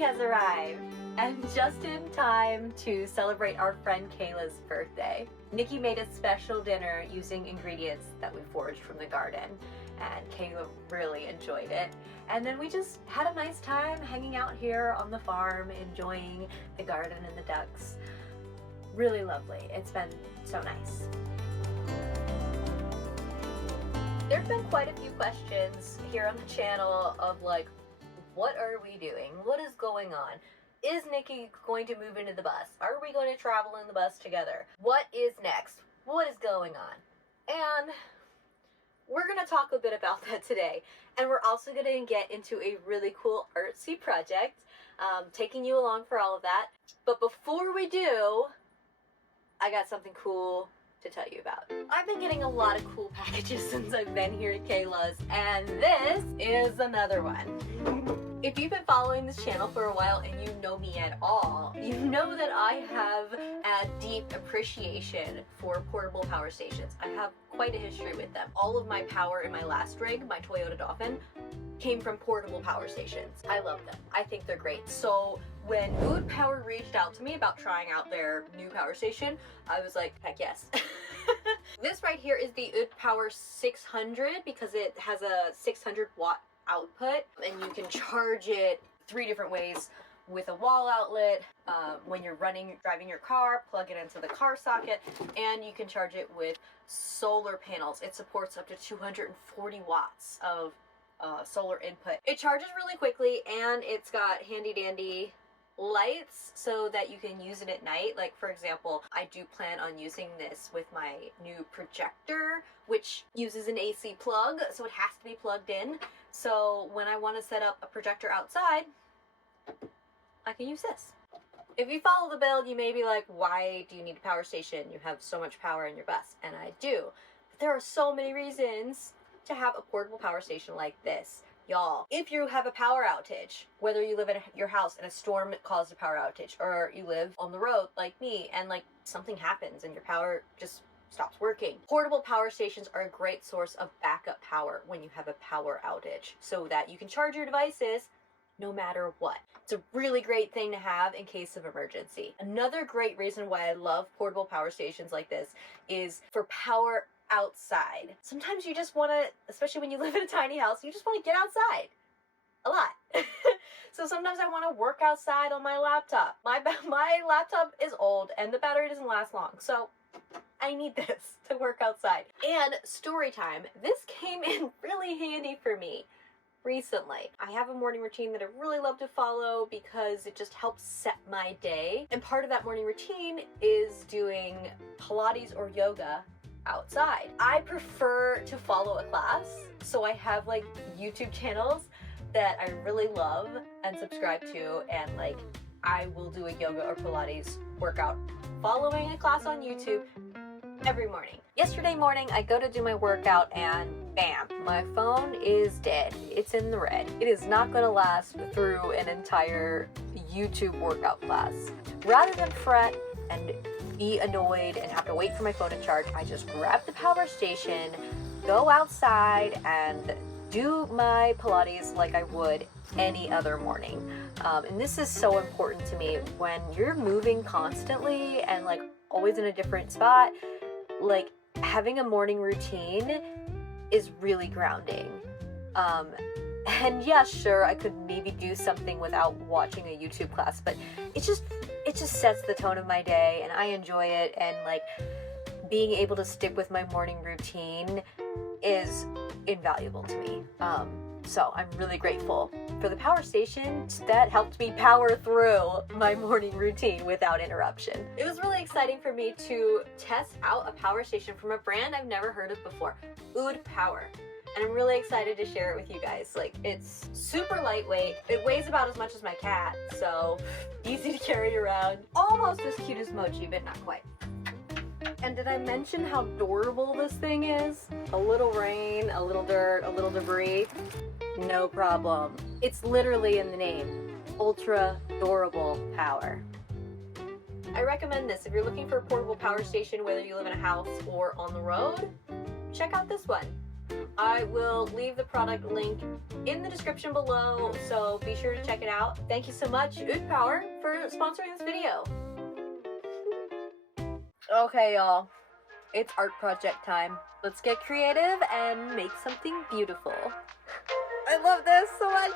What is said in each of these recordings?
has arrived, and just in time to celebrate our friend Kayla's birthday. Nikki made a special dinner using ingredients that we foraged from the garden, and Kayla really enjoyed it. And then we just had a nice time hanging out here on the farm, enjoying the garden and the ducks. Really lovely. It's been so nice. There have been quite a few questions here on the channel of like, what are we doing? What is going on? Is Nikki going to move into the bus? Are we going to travel in the bus together? What is next? What is going on? And we're going to talk a bit about that today. And we're also going to get into a really cool artsy project, taking you along for all of that. But before we do, I got something cool to tell you about. I've been getting a lot of cool packages since I've been here at Kayla's, and this is another one. If you've been following this channel for a while and you know me at all, you know that I have a deep appreciation for portable power stations. I have quite a history with them. All of my power in my last rig, my Toyota Dolphin, came from portable power stations. I love them. I think they're great. So when Ood Power reached out to me about trying out their new power station, I was like, heck yes. This right here is the Ood Power 600 because it has a 600 watt output, and you can charge it 3 different ways: with a wall outlet, when you're driving your car, plug it into the car socket, and you can charge it with solar panels. It supports up to 240 watts of solar input. It charges really quickly, and it's got handy dandy lights so that you can use it at night. Like, for example, I do plan on using this with my new projector, which uses an AC plug, so it has to be plugged in. So when I want to set up a projector outside, I can use this. If you follow the build, you may be like, why do you need a power station? You have so much power in your bus. And I do. But there are so many reasons to have a portable power station like this. Y'all, if you have a power outage, whether you live in your house and a storm caused a power outage, or you live on the road like me and like something happens and your power just stops working, portable power stations are a great source of backup power when you have a power outage so that you can charge your devices no matter what. It's a really great thing to have in case of emergency. Another great reason why I love portable power stations like this is for power outside. Sometimes you just want to, especially when you live in a tiny house, you just want to get outside a lot. So sometimes I want to work outside on my laptop. My laptop is old and the battery doesn't last long, so I need this to work outside. And story time. This came in really handy for me recently. I have a morning routine that I really love to follow because it just helps set my day. And part of that morning routine is doing Pilates or yoga outside. I prefer to follow a class, so I have like YouTube channels that I really love and subscribe to, and like I will do a yoga or Pilates workout following a class on YouTube every morning. Yesterday morning I go to do my workout and bam, my phone is dead. It's in the red. It is not going to last through an entire YouTube workout class. Rather than fret and be annoyed and have to wait for my phone to charge, I just grab the power station, go outside, and do my Pilates like I would any other morning. And this is so important to me when you're moving constantly and like always in a different spot. Like having a morning routine is really grounding. And yeah, sure, I could maybe do something without watching a YouTube class, but it just sets the tone of my day and I enjoy it, and like being able to stick with my morning routine is invaluable to me. So I'm really grateful for the power station that helped me power through my morning routine without interruption. It was really exciting for me to test out a power station from a brand I've never heard of before, Ood Power. And I'm really excited to share it with you guys. Like, it's super lightweight. It weighs about as much as my cat, so easy to carry around. Almost as cute as Mochi, but not quite. And did I mention how durable this thing is? A little rain, a little dirt, a little debris, no problem. It's literally in the name, ultra durable power. I recommend this if you're looking for a portable power station, whether you live in a house or on the road. Check out this one. I will leave the product link in the description below, so be sure to check it out. Thank you so much, Power, for sponsoring this video. Okay, y'all. It's art project time. Let's get creative and make something beautiful. I love this so much.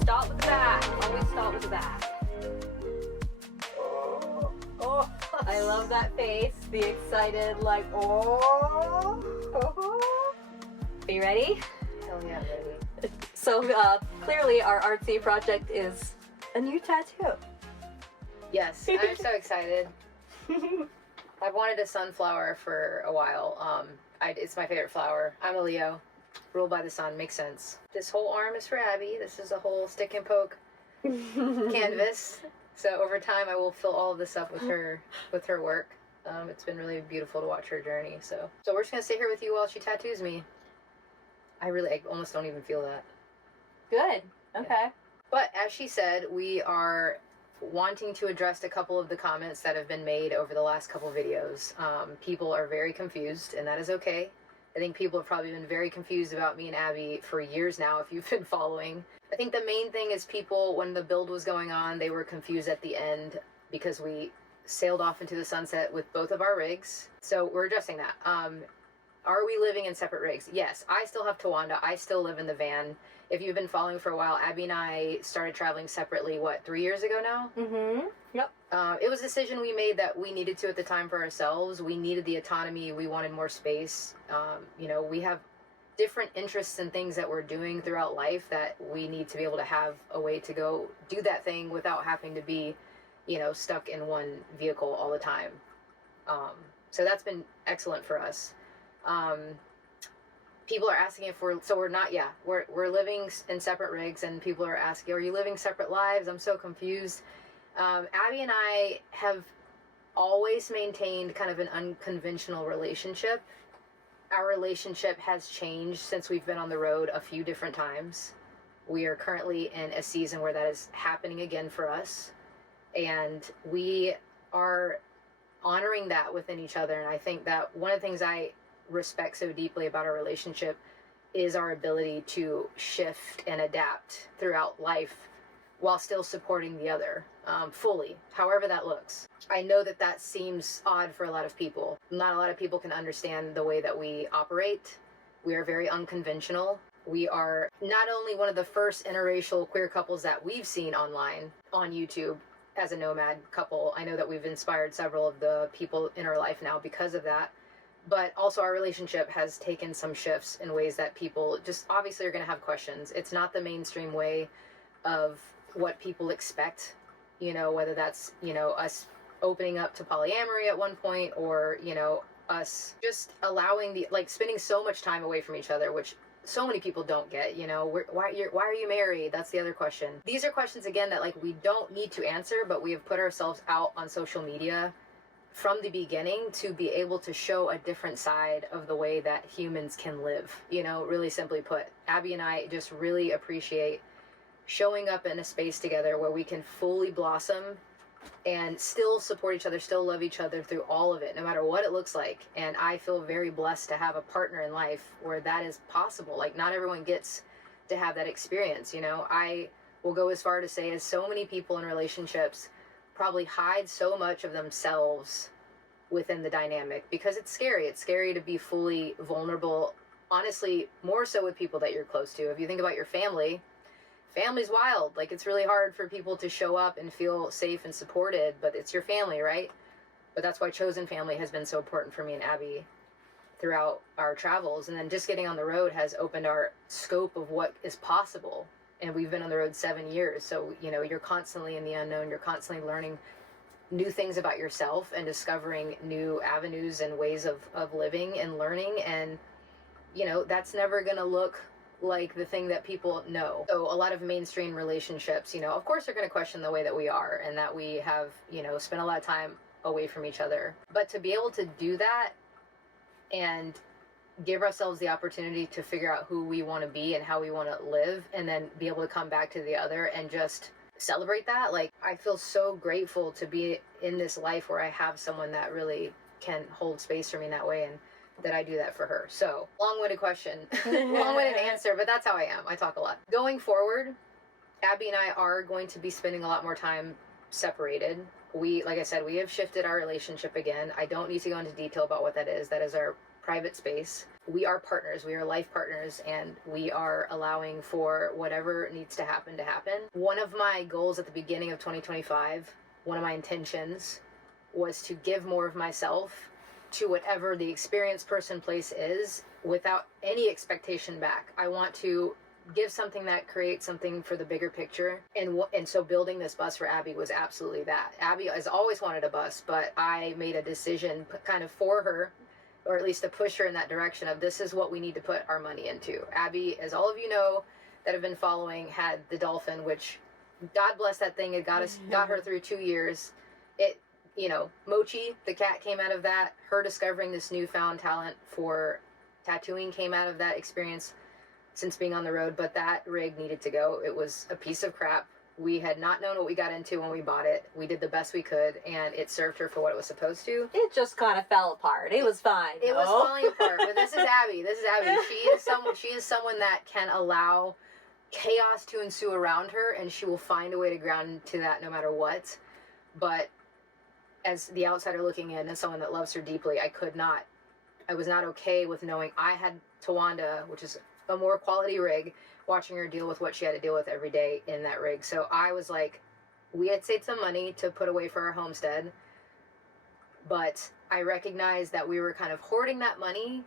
Start with the back. Always start with the back. Oh, I love that face. The excited, like, oh. Are you ready? Hell yeah, I'm ready. So, clearly our artsy project is a new tattoo. Yes, I'm so excited. I've wanted a sunflower for a while. It's my favorite flower. I'm a Leo. Ruled by the sun. Makes sense. This whole arm is for Abby. This is a whole stick and poke canvas. So over time I will fill all of this up with her work. It's been really beautiful to watch her journey. So we're just gonna sit here with you while she tattoos me. I almost don't even feel that. Good. Okay. Yeah. But as she said, we are wanting to address a couple of the comments that have been made over the last couple videos. People are very confused, and that is okay. I think people have probably been very confused about me and Abby for years now, if you've been following. I think the main thing is people, when the build was going on, they were confused at the end because we sailed off into the sunset with both of our rigs. So we're addressing that. Are we living in separate rigs? Yes, I still have Tawanda. I still live in the van. If you've been following for a while, Abby and I started traveling separately, 3 years ago now? Mm-hmm. Yep. It was a decision we made that we needed to at the time for ourselves. We needed the autonomy. We wanted more space. We have different interests and things that we're doing throughout life that we need to be able to have a way to go do that thing without having to be, stuck in one vehicle all the time. So that's been excellent for us. People are asking if we're living in separate rigs, and people are asking, are you living separate lives? I'm so confused. Abby and I have always maintained kind of an unconventional relationship. Our relationship has changed since we've been on the road a few different times. We are currently in a season where that is happening again for us, and we are honoring that within each other. And I think that one of the things I respect so deeply about our relationship is our ability to shift and adapt throughout life while still supporting the other fully, however that looks. I know that seems odd for a lot of people. Not a lot of people can understand the way that we operate. We are very unconventional. We are not only one of the first interracial queer couples that we've seen online on YouTube as a nomad couple. I know that we've inspired several of the people in our life now because of that. But also our relationship has taken some shifts in ways that people just obviously are going to have questions. It's not the mainstream way of what people expect, whether that's, us opening up to polyamory at one point, or, us just allowing spending so much time away from each other, which so many people don't get, why are you married? That's the other question. These are questions, again, that we don't need to answer, but we have put ourselves out on social media from the beginning to be able to show a different side of the way that humans can live, really simply put. Abby and I just really appreciate showing up in a space together where we can fully blossom and still support each other, still love each other through all of it, no matter what it looks like. And I feel very blessed to have a partner in life where that is possible. Not everyone gets to have that experience, I will go as far to say, as so many people in relationships probably hide so much of themselves within the dynamic because it's scary. It's scary to be fully vulnerable, honestly, more so with people that you're close to. If you think about your family's wild. It's really hard for people to show up and feel safe and supported, but it's your family, right? But that's why chosen family has been so important for me and Abby throughout our travels. And then just getting on the road has opened our scope of what is possible. And we've been on the road 7 years. So, you're constantly in the unknown. You're constantly learning new things about yourself and discovering new avenues and ways of living and learning. And, that's never going to look like the thing that people know. So a lot of mainstream relationships, of course they're going to question the way that we are and that we have, spent a lot of time away from each other. But to be able to do that and give ourselves the opportunity to figure out who we want to be and how we want to live, and then be able to come back to the other and just celebrate that. Like, I feel so grateful to be in this life where I have someone that really can hold space for me in that way, and that I do that for her. So, long-winded question, long-winded answer, but that's how I am. I talk a lot. Going forward, Abby and I are going to be spending a lot more time separated. Like I said, we have shifted our relationship again. I don't need to go into detail about what that is. That is our private space. We are partners. We are life partners, and we are allowing for whatever needs to happen. One of my goals at the beginning of 2025, one of my intentions, was to give more of myself to whatever the experienced person place is without any expectation back. I want to give something that creates something for the bigger picture. And so building this bus for Abby was absolutely that. Abby has always wanted a bus, but I made a decision kind of for her, or at least to push her in that direction of, this is what we need to put our money into. Abby, as all of you know that have been following, had the Dolphin, which, God bless that thing. It got her through 2 years. It, you know, Mochi, the cat, came out of that. Her discovering this newfound talent for tattooing came out of that experience since being on the road. But that rig needed to go. It was a piece of crap. We had not known what we got into when we bought it. We did the best we could, and it served her for what it was supposed to. It just kind of fell apart. It was fine. It was falling apart. But this is Abby. She is someone that can allow chaos to ensue around her, and she will find a way to ground to that no matter what. But as the outsider looking in, and someone that loves her deeply, I was not okay with knowing I had Tawanda, which is a more quality rig, watching her deal with what she had to deal with every day in that rig. So I was like, we had saved some money to put away for our homestead, but I recognized that we were kind of hoarding that money,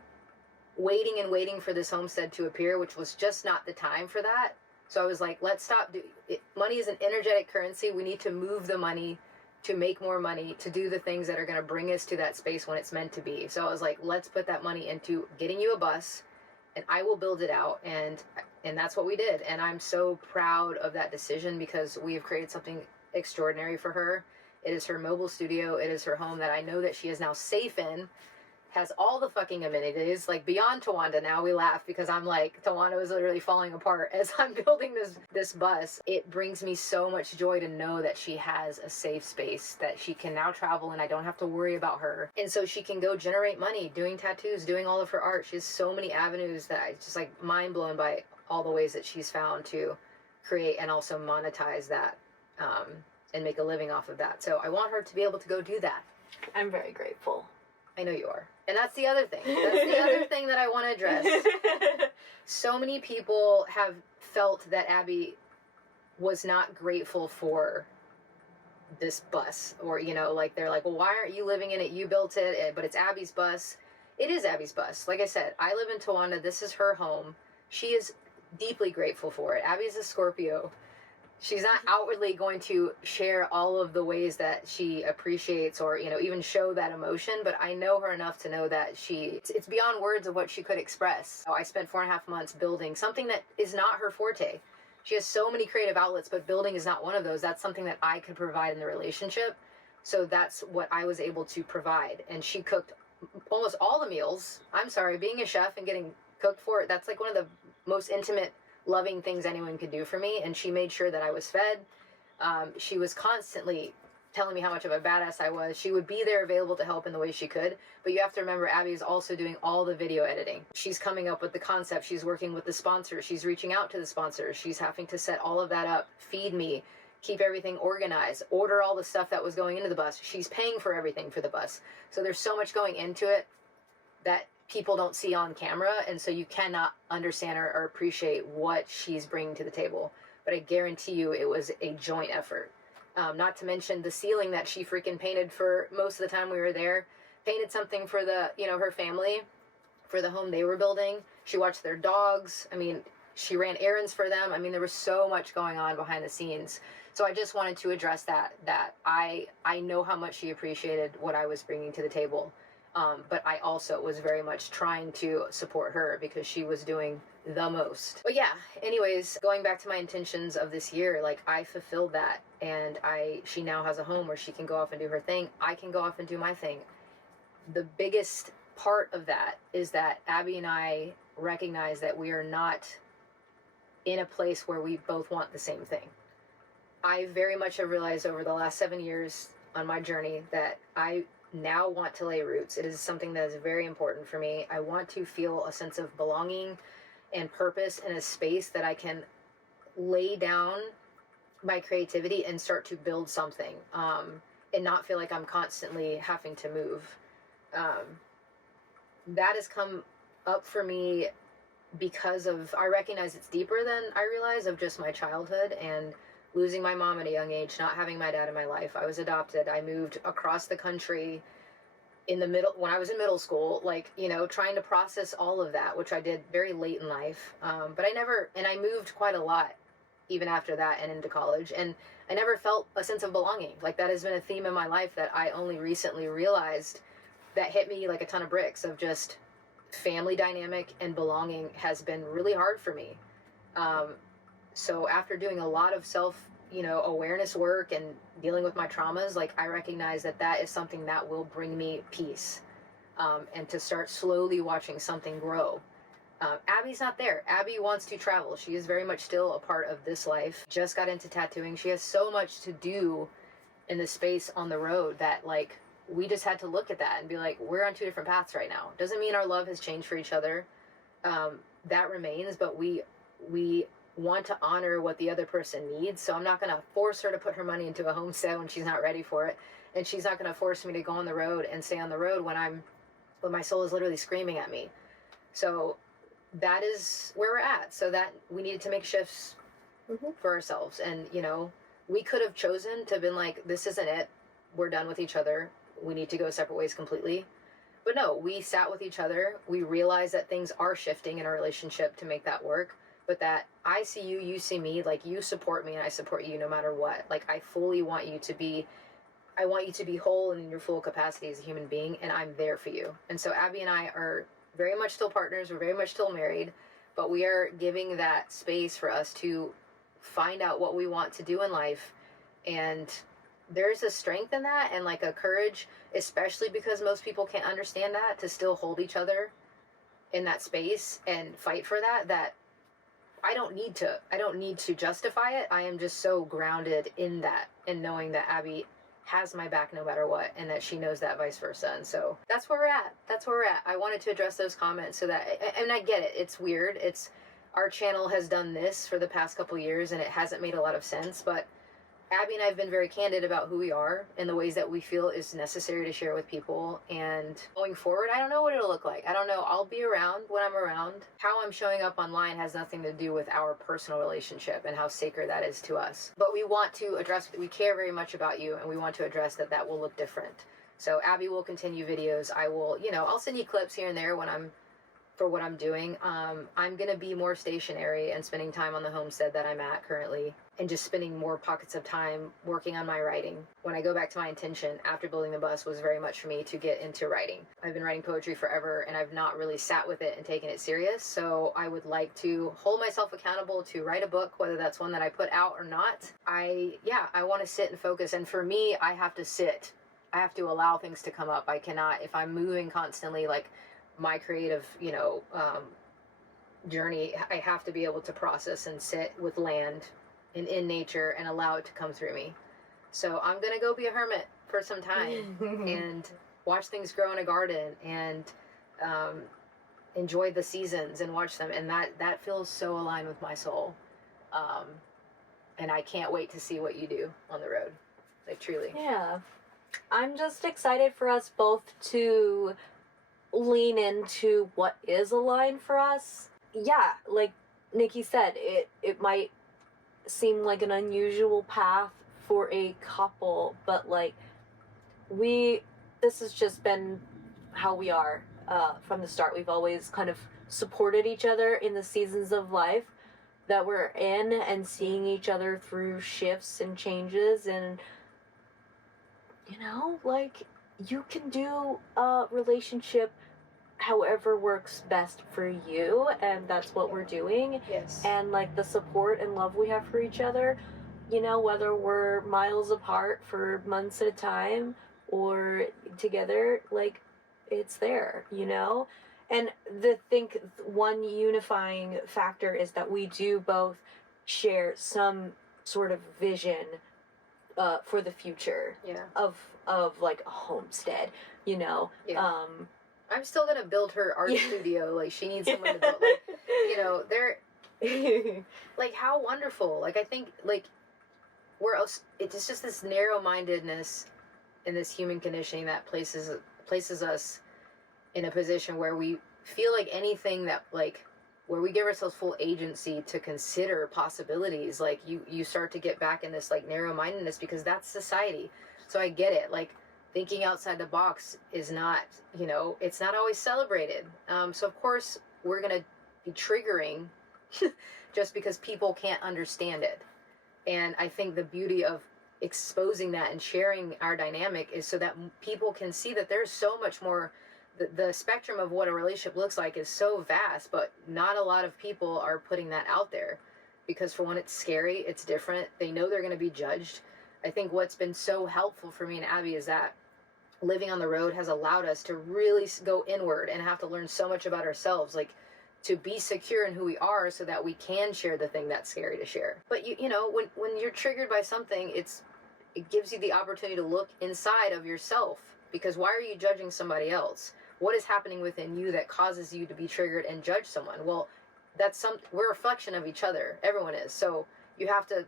waiting for this homestead to appear, which was just not the time for that. So I was like, let's stop. Money is an energetic currency. We need to move the money to make more money, to do the things that are going to bring us to that space when it's meant to be. So I was like, let's put that money into getting you a bus, and I will build it out. And that's what we did. And I'm so proud of that decision, because we have created something extraordinary for her. It is her mobile studio. It is her home that I know that she is now safe in, has all the fucking amenities, like beyond Tawanda. Now we laugh because I'm like, Tawanda was literally falling apart as I'm building this bus. It brings me so much joy to know that she has a safe space that she can now travel in. I don't have to worry about her. And so she can go generate money doing tattoos, doing all of her art. She has so many avenues that I just like mind blown by all the ways that she's found to create and also monetize that, and make a living off of that. So I want her to be able to go do that. I'm very grateful. I know you are. And that's the other thing. That's the other thing that I want to address. So many people have felt that Abby was not grateful for this bus. Or, you know, like, they're like, well, why aren't you living in it? You built it, but it's Abby's bus. It is Abby's bus. Like I said, I live in Tawanda. This is her home. She is deeply grateful for it. Abby's a Scorpio. She's not outwardly going to share all of the ways that she appreciates or, you know, even show that emotion, but I know her enough to know that it's beyond words of what she could express. So I spent 4.5 months building something that is not her forte. She has so many creative outlets, but building is not one of those. That's something that I could provide in the relationship. So that's what I was able to provide. And she cooked almost all the meals. I'm sorry, being a chef and getting cooked for it, that's like one of the most intimate, loving things anyone could do for me. And she made sure that I was fed. She was constantly telling me how much of a badass I was. She would be there available to help in the way she could. But you have to remember, Abby is also doing all the video editing. She's coming up with the concept. She's working with the sponsors. She's reaching out to the sponsors. She's having to set all of that up, feed me, keep everything organized, order all the stuff that was going into the bus. She's paying for everything for the bus. So there's so much going into it that people don't see on camera, and so you cannot understand or appreciate what she's bringing to the table. But I guarantee you it was a joint effort. Not to mention the ceiling that she freaking painted for most of the time we were there. Painted something for the, you know, her family, for the home they were building. She watched their dogs. I mean, she ran errands for them. I mean, there was so much going on behind the scenes. So I just wanted to address that I know how much she appreciated what I was bringing to the table. But I also was very much trying to support her because she was doing the most. But yeah, anyways, going back to my intentions of this year, like, I fulfilled that, and she now has a home where she can go off and do her thing. I can go off and do my thing. The biggest part of that is that Abi and I recognize that we are not in a place where we both want the same thing. I very much have realized over the last 7 years on my journey that I now want to lay roots. It is something that is very important for me. I want to feel a sense of belonging and purpose in a space that I can lay down my creativity and start to build something, and not feel like I'm constantly having to move. That has come up for me because of, I recognize it's deeper than I realize, of just my childhood and losing my mom at a young age, not having my dad in my life. I was adopted. I moved across the country when I was in middle school, like, you know, trying to process all of that, which I did very late in life. But I moved quite a lot even after that and into college. And I never felt a sense of belonging. Like, that has been a theme in my life that I only recently realized, that hit me like a ton of bricks, of just family dynamic and belonging has been really hard for me. So after doing a lot of awareness work and dealing with my traumas, like, I recognize that that is something that will bring me peace, and to start slowly watching something grow. Abby's not there. Abi wants to travel. She is very much still a part of this life. Just got into tattooing. She has so much to do in the space on the road that, like, we just had to look at that and be like, we're on two different paths right now. Doesn't mean our love has changed for each other. That remains, but we want to honor what the other person needs. So I'm not going to force her to put her money into a homestead when she's not ready for it. And she's not going to force me to go on the road and stay on the road when my soul is literally screaming at me. So that is where we're at. So that we needed to make shifts for ourselves. And, you know, we could have chosen to have been like, this isn't it. We're done with each other. We need to go separate ways completely. But no, we sat with each other. We realized that things are shifting in our relationship to make that work. But that I see you, you see me, like, you support me and I support you no matter what. Like, I fully want you to be, I want you to be whole and in your full capacity as a human being, and I'm there for you. And so Abi and I are very much still partners. We're very much still married, but we are giving that space for us to find out what we want to do in life. And there's a strength in that, and like a courage, especially because most people can't understand that, to still hold each other in that space and fight for that I don't need to justify it. I am just so grounded in that, and knowing that Abi has my back no matter what, and that she knows that vice versa. And so that's where we're at. I wanted to address those comments so that, and I get it, it's weird. Our channel has done this for the past couple years and it hasn't made a lot of sense, but Abi and I have been very candid about who we are and the ways that we feel is necessary to share with people. And going forward, I don't know what it'll look like. I don't know. I'll be around when I'm around. How I'm showing up online has nothing to do with our personal relationship and how sacred that is to us. But we want to address, we care very much about you, and we want to address that will look different. So Abi will continue videos. I will, I'll send you clips here and there for what I'm doing. I'm going to be more stationary and spending time on the homestead that I'm at currently, and just spending more pockets of time working on my writing. When I go back to my intention after building the bus was very much for me to get into writing. I've been writing poetry forever and I've not really sat with it and taken it serious. So I would like to hold myself accountable to write a book, whether that's one that I put out or not. I want to sit and focus. And for me, I have to sit. I have to allow things to come up. I cannot, if I'm moving constantly, like my creative, journey, I have to be able to process and sit with land and in nature and allow it to come through me. So I'm gonna go be a hermit for some time and watch things grow in a garden and enjoy the seasons and watch them, and that feels so aligned with my soul. And I can't wait to see what you do on the road, like truly. Yeah, I'm just excited for us both to lean into what is aligned for us. Yeah, like Nikki said, it might seem like an unusual path for a couple, but like this has just been how we are from the start. We've always kind of supported each other in the seasons of life that we're in, and seeing each other through shifts and changes. And like, you can do a relationship however works best for you, and that's what we're doing. Yes. And like the support and love we have for each other, whether we're miles apart for months at a time or together, like it's there, you know? And one unifying factor is that we do both share some sort of vision for the future of like a homestead, you know? Yeah. I'm still gonna build her art studio. Like, she needs someone to build, like, you know, they're like, how wonderful. Like, I think, like, it's just this narrow-mindedness and this human conditioning that places us in a position where we feel like anything that, like, where we give ourselves full agency to consider possibilities, like, you start to get back in this, like, narrow-mindedness, because that's society. So I get it. Like, thinking outside the box is not, you know, it's not always celebrated. So of course we're going to be triggering just because people can't understand it. And I think the beauty of exposing that and sharing our dynamic is so that people can see that there's so much more. The spectrum of what a relationship looks like is so vast, but not a lot of people are putting that out there, because for one, it's scary, it's different, they know they're going to be judged. I think what's been so helpful for me and Abby is that living on the road has allowed us to really go inward and have to learn so much about ourselves, like, to be secure in who we are so that we can share the thing that's scary to share. But you know, when you're triggered by something, it gives you the opportunity to look inside of yourself, because why are you judging somebody else? What is happening within you that causes you to be triggered and judge someone? Well, we're a reflection of each other. Everyone is. So you have to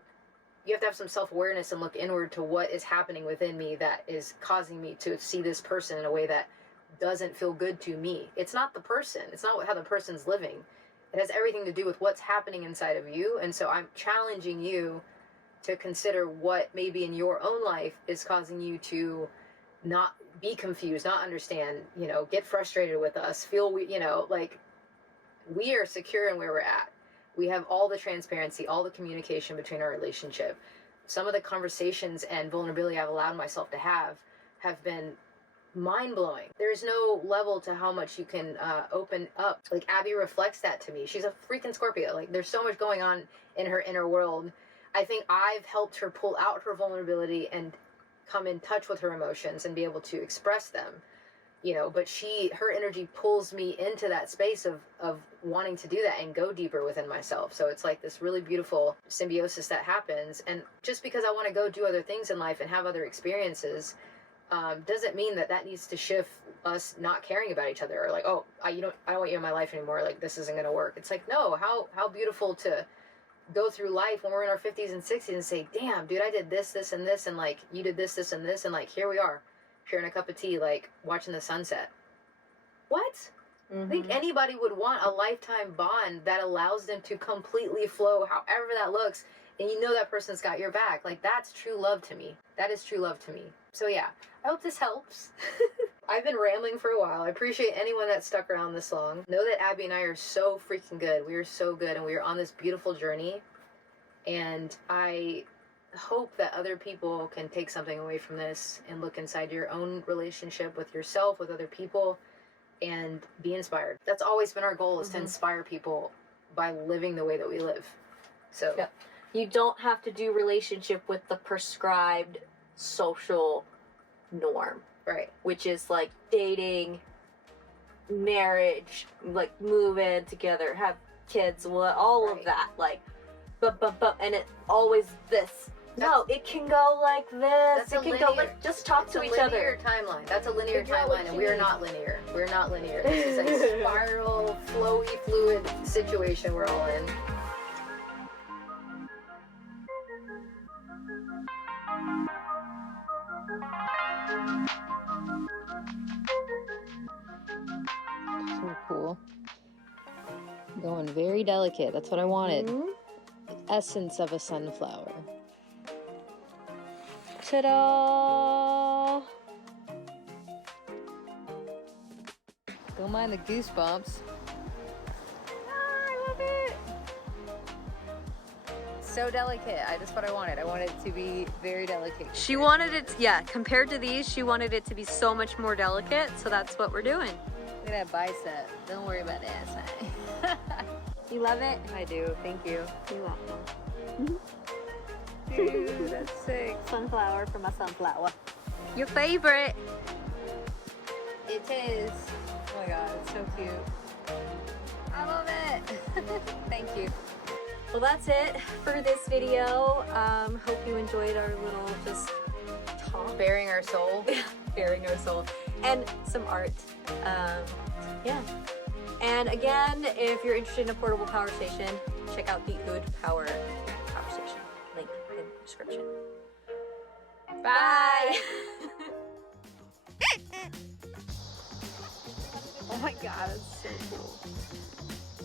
have some self-awareness and look inward to what is happening within me that is causing me to see this person in a way that doesn't feel good to me. It's not the person. It's not how the person's living. It has everything to do with what's happening inside of you. And so I'm challenging you to consider what maybe in your own life is causing you to not be confused, not understand, you know, get frustrated with us, feel, you know, like, we are secure in where we're at. We have all the transparency, all the communication between our relationship. Some of the conversations and vulnerability I've allowed myself to have been mind-blowing. There's no level to how much you can open up. Like, Abby reflects that to me. She's a freaking Scorpio. Like, there's so much going on in her inner world. I think I've helped her pull out her vulnerability and come in touch with her emotions and be able to express them, you know, but her energy pulls me into that space of wanting to do that and go deeper within myself. So it's like this really beautiful symbiosis that happens. And just because I want to go do other things in life and have other experiences, doesn't mean that needs to shift us not caring about each other, or like, oh, I don't want you in my life anymore, like, this isn't going to work. It's like, no, how beautiful to go through life when we're in our 50s and 60s and say, damn, dude, I did this, this, and this, and like, you did this, this, and this, and like, here we are, sharing a cup of tea, like, watching the sunset. What? I think anybody would want a lifetime bond that allows them to completely flow, however that looks, and you know that person's got your back. Like, that's true love to me. That is true love to me. So yeah, I hope this helps. I've been rambling for a while. I appreciate anyone that stuck around this long. Know that Abby and I are so freaking good. We are so good, and we are on this beautiful journey. And I hope that other people can take something away from this and look inside your own relationship with yourself, with other people, and be inspired. That's always been our goal, is to inspire people by living the way that we live. So yeah. You don't have to do relationship with the prescribed social norm. Right. Which is like dating, marriage, like move in together, have kids, all of that. Like, and it always this. No, it can go like this. It can go like, just talk to each other. Timeline. That's a linear timeline, and we are not linear. We're not linear. This is a spiral, flowy, fluid situation we're all in. So cool. Going very delicate. That's what I wanted. The essence of a sunflower. Ta-da! Don't mind the goosebumps. I love it. So delicate. That's what I wanted. I wanted it to be very delicate. She wanted it, compared to these, she wanted it to be so much more delicate, so that's what we're doing. Look at that bicep. Don't worry about that. You love it? I do. Thank you. You're welcome. Dude, that's sick. Sunflower from a sunflower. Your favorite? It is. Oh my god, it's so cute. I love it. Thank you. Well, that's it for this video. Hope you enjoyed our little just talk. Bearing our soul. Bearing our soul. And some art. Yeah. And again, if you're interested in a portable power station, check out the Good Power Station. Link in the description. Bye! Oh my god, it's so cool.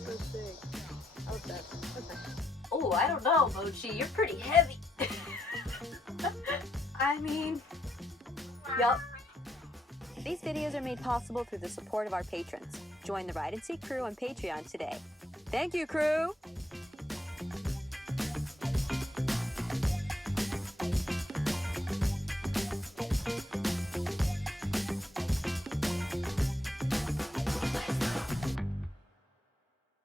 So sick. How's that? Okay. Oh, I don't know, Mochi. You're pretty heavy. I mean, yup. These videos are made possible through the support of our patrons. Join the Ride and Seek crew on Patreon today. Thank you, crew!